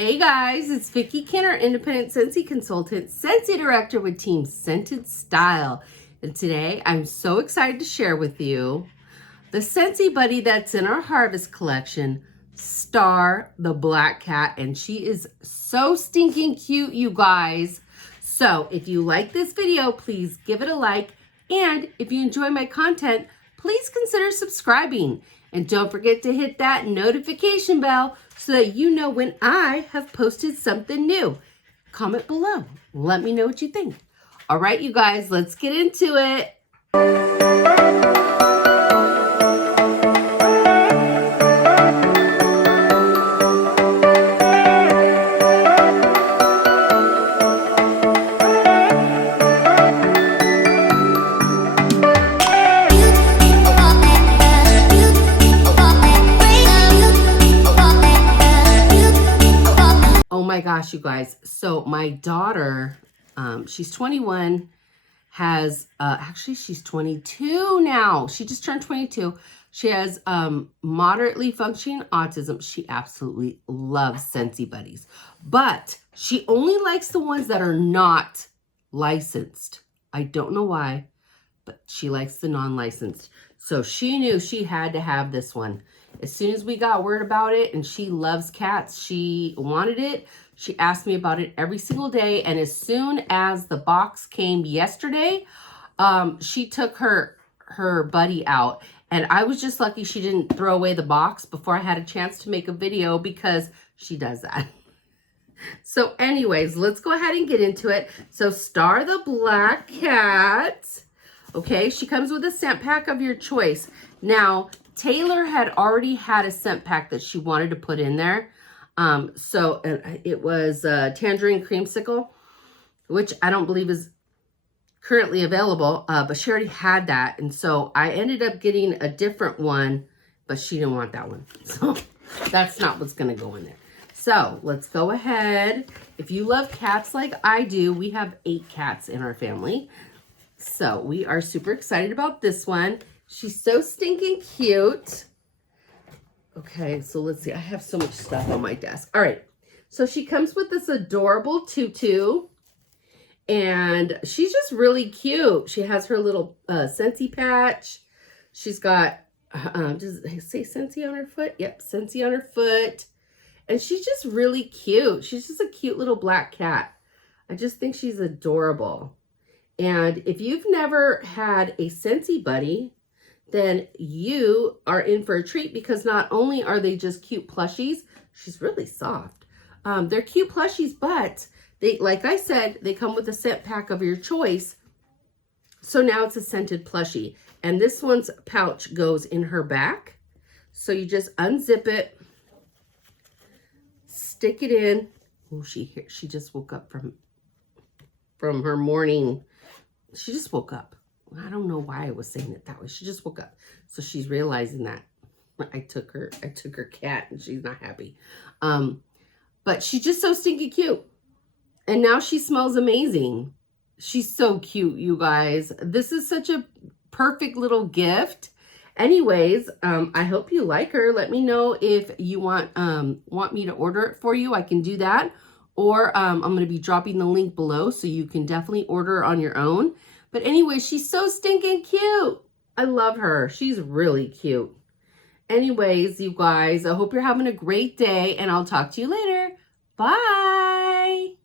Hey guys, it's Vicki Kinner, independent Scentsy consultant, Scentsy director with Team Scented Style. And today I'm so excited to share with you the Scentsy buddy that's in our harvest collection, Star the Black Cat. And she is so stinking cute, you guys. So if you like this video, please give it a like. And if you enjoy my content, please consider subscribing. And don't forget to hit that notification bell so that you know when I have posted something new. Comment below. Let me know what you think. All right, you guys, let's get into it. Oh my gosh, you guys. So my daughter, she's 21, actually she's 22 now. She just turned 22. She has moderately functioning autism. She absolutely loves Scentsy buddies, but she only likes the ones that are not licensed. I don't know why, but she likes the non-licensed. So she knew she had to have this one. As soon as we got word about it, and she loves cats, she wanted it. She asked me about it every single day. And as soon as the box came yesterday, she took her buddy out. And I was just lucky she didn't throw away the box before I had a chance to make a video, because she does that. So anyways, let's go ahead and get into it. So Star the Black Cat. Okay, she comes with a scent pack of your choice. Now, Taylor had already had a scent pack that she wanted to put in there. So it was Tangerine Creamsicle, which I don't believe is currently available, but she already had that. And so I ended up getting a different one, but she didn't want that one. So that's not what's going to go in there. So let's go ahead. If you love cats like I do, we have 8 cats in our family. So we are super excited about this one. She's so stinking cute. Okay, so let's see. I have so much stuff on my desk. All right. So she comes with this adorable tutu. And she's just really cute. She has her little Scentsy patch. She's got, does it say Scentsy on her foot? Yep, Scentsy on her foot. And she's just really cute. She's just a cute little black cat. I just think she's adorable. And if you've never had a Scentsy buddy, then you are in for a treat, because not only are they just cute plushies, she's really soft. They're cute plushies, but they, like I said, they come with a scent pack of your choice. So now it's a scented plushie. And this one's pouch goes in her back. So you just unzip it, stick it in. Oh, she just woke up from her morning. She just woke up. I don't know why I was saying it that way. She just woke up. So she's realizing that I took her cat and she's not happy. But she's just so stinky cute. And now she smells amazing. She's so cute, you guys. This is such a perfect little gift. Anyways, I hope you like her. Let me know if you want me to order it for you. I can do that. Or I'm going to be dropping the link below, so you can definitely order on your own. But anyway, she's so stinking cute. I love her. She's really cute. Anyways, you guys, I hope you're having a great day, and I'll talk to you later. Bye.